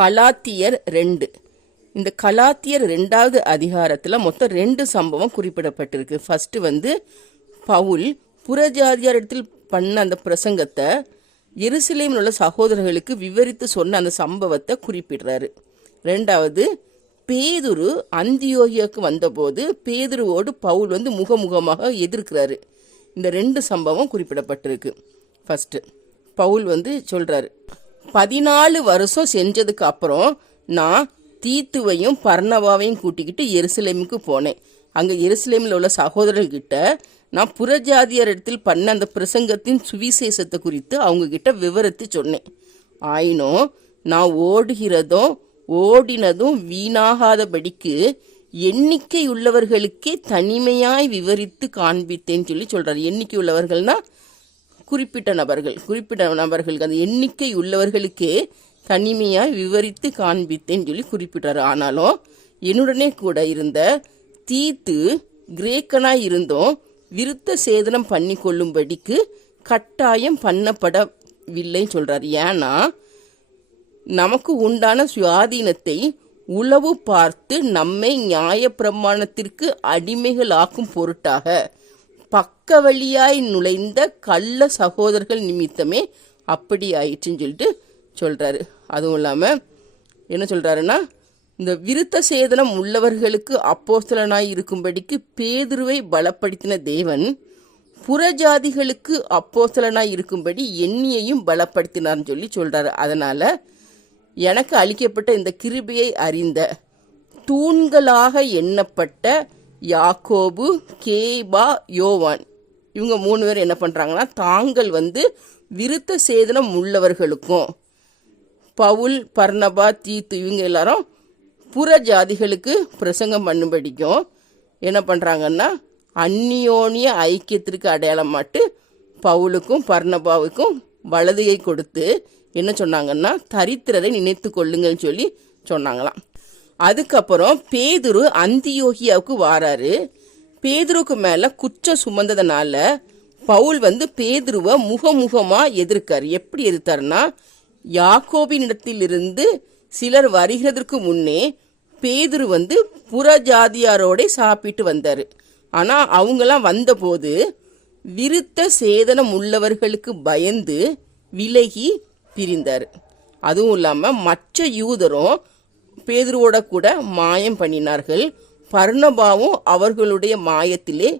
கலாத்தியர் ரெண்டு. இந்த கலாத்தியர் ரெண்டாவது அதிகாரத்தில் மொத்தம் ரெண்டு சம்பவம் குறிப்பிடப்பட்டிருக்கு. ஃபஸ்ட்டு வந்து பவுல் புறஜாதியாரிடத்தில் பண்ண அந்த பிரசங்கத்தை எருசலேமில் உள்ள சகோதரர்களுக்கு விவரித்து சொன்ன அந்த சம்பவத்தை குறிப்பிடுறாரு. ரெண்டாவது பேதுரு அந்தியோகியாவுக்கு வந்தபோது பேதுருவோடு பவுல் வந்து முகமுகமாக எதிர்க்கிறாரு. இந்த ரெண்டு சம்பவம் குறிப்பிடப்பட்டிருக்கு. ஃபஸ்ட்டு பவுல் வந்து சொல்கிறாரு பதினாலு வருஷம் செஞ்சதுக்கு அப்புறம் நான் தீத்துவையும் பர்ணவாவையும் கூட்டிக்கிட்டு எருசலேமுக்கு போனேன். அங்கே எருசலேமில் உள்ள சகோதரர்கிட்ட நான் புறஜாதியர் இடத்தில் பண்ண அந்த பிரசங்கத்தின் சுவிசேஷத்தை குறித்து அவங்க கிட்ட விவரித்து சொன்னேன். ஆயினும் நான் ஓடுகிறதும் ஓடினதும் வீணாகாதபடிக்கு எண்ணிக்கை உள்ளவர்களுக்கே தனிமையாய் விவரித்து காண்பித்தேன்னு சொல்லி சொல்கிறார் எண்ணிக்கை உள்ளவர்கள்னா குறிப்பிட்ட நபர்கள் குறிப்பிட்ட நபர்களுக்கு அந்த எண்ணிக்கை உள்ளவர்களுக்கே தனிமையாக விவரித்து காண்பித்தேன்னு சொல்லி குறிப்பிட்டார். ஆனாலும் என்னுடனே கூட இருந்த தீத்து கிரேக்கனாய் இருந்தும். விருத்த சேதனம் பண்ணி கொள்ளும்படிக்கு கட்டாயம் பண்ணப்படவில்லைன்னு சொல்கிறார் ஏன்னா நமக்கு உண்டான சுயாதீனத்தை உளவு பார்த்து நம்மை நியாயப்பிரமாணத்திற்கு அடிமைகளாக்கும் பொருட்டாக பக்க வழியாய் நுழைந்த கள்ள சகோதரர்கள் நிமித்தமே அப்படி ஆயிடுச்சுன்னு சொல்லிட்டு சொல்கிறாரு அதுவும் இல்லாமல் என்ன சொல்கிறாருன்னா இந்த விருத்த சேதனம் உள்ளவர்களுக்கு அப்போஸ்தலனாய் இருக்கும்படிக்கு பேதுருவை பலப்படுத்தின தேவன் புறஜாதிகளுக்கு அப்போஸ்தலனாய் இருக்கும்படி எண்ணியையும் பலப்படுத்தினார்னு சொல்லி சொல்கிறாரு அதனால் எனக்கு அளிக்கப்பட்ட இந்த கிருபியை அறிந்த தூண்களாக எண்ணப்பட்ட யாக்கோபு கேபா யோவான். இவங்க மூணு பேர் என்ன பண்ணுறாங்கன்னா தாங்கள் வந்து விருத்த சேதனம் உள்ளவர்களுக்கும் பவுல் பர்ணபா தீத்து இவங்க எல்லாரும் புற ஜாதிகளுக்கு பிரசங்கம் பண்ணும்படிக்கும் என்ன பண்ணுறாங்கன்னா அந்நியோனிய ஐக்கியத்திற்கு அடையாளமாட்டு பவுலுக்கும் பர்ணபாவுக்கும் வலதுகை கொடுத்து என்ன சொன்னாங்கன்னா தரித்திரரை நினைத்து கொள்ளுங்கள்னு சொல்லி சொன்னாங்களாம். அதுக்கப்புறம் பேதுரு அந்தியோகியாவுக்கு வாராரு. பேதுருக்கு மேலே குற்றம் சுமந்ததுனால பவுல் வந்து பேதுருவை முகமுகமா எதிர்க்காரு. எப்படி எதிர்த்தாருன்னா யாக்கோபினிடத்திலிருந்து சிலர் வருகிறதற்கு முன்னே பேதுரு வந்து புறஜாதியாரோட சாப்பிட்டு வந்தாரு. ஆனா அவங்கெல்லாம் வந்தபோது விருத்த சேதனம் உள்ளவர்களுக்கு பயந்து விலகி பிரிந்தார். அதுவும் இல்லாம மற்ற யூதரும் பேதுருவோட கூட மாயம் பண்ணினார்கள். பர்ணபாவும் அவர்களுடைய மாயத்திலே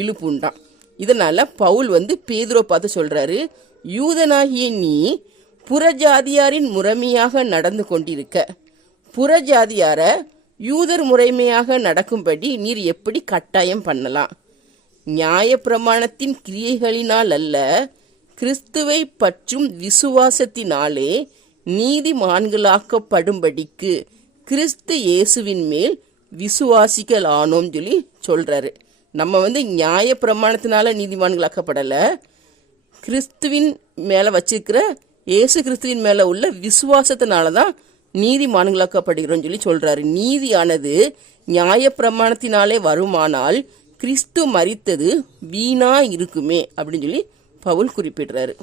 இழுப்புண்டான் இதனால பவுல் வந்து பேதுருவை பார்த்து சொல்றாரு யூதனாகிய நீ புறஜாதியாரின் முறைமையாக நடந்து கொண்டிருக்க. புறஜாதியார யூதர் முறைமையாக நடக்கும்படி நீர் எப்படி கட்டாயம் பண்ணலாம்? நியாயப்பிரமாணத்தின் கிரியைகளினால் அல்ல கிறிஸ்துவை பற்றும் விசுவாசத்தினாலே நீதிமான்களாக்கப்படும்படிக்கு கிறிஸ்து இயேசுவின் மேல் விசுவாசிக்கலானோம் சொல்லி சொல்கிறாரு நம்ம வந்து நியாய பிரமாணத்தினால நீதிமான்களாக்கப்படலை. கிறிஸ்துவின் மேலே வச்சிருக்கிற இயேசு கிறிஸ்துவின் மேலே உள்ள விசுவாசத்தினால தான் நீதிமான்களாக்கப்படுகிறோம் சொல்லி சொல்கிறாரு நீதியானது நியாய பிரமாணத்தினாலே வருமானால் கிறிஸ்து மறித்தது வீணா இருக்குமே அப்படின்னு சொல்லி பவுல் குறிப்பிடுறாரு.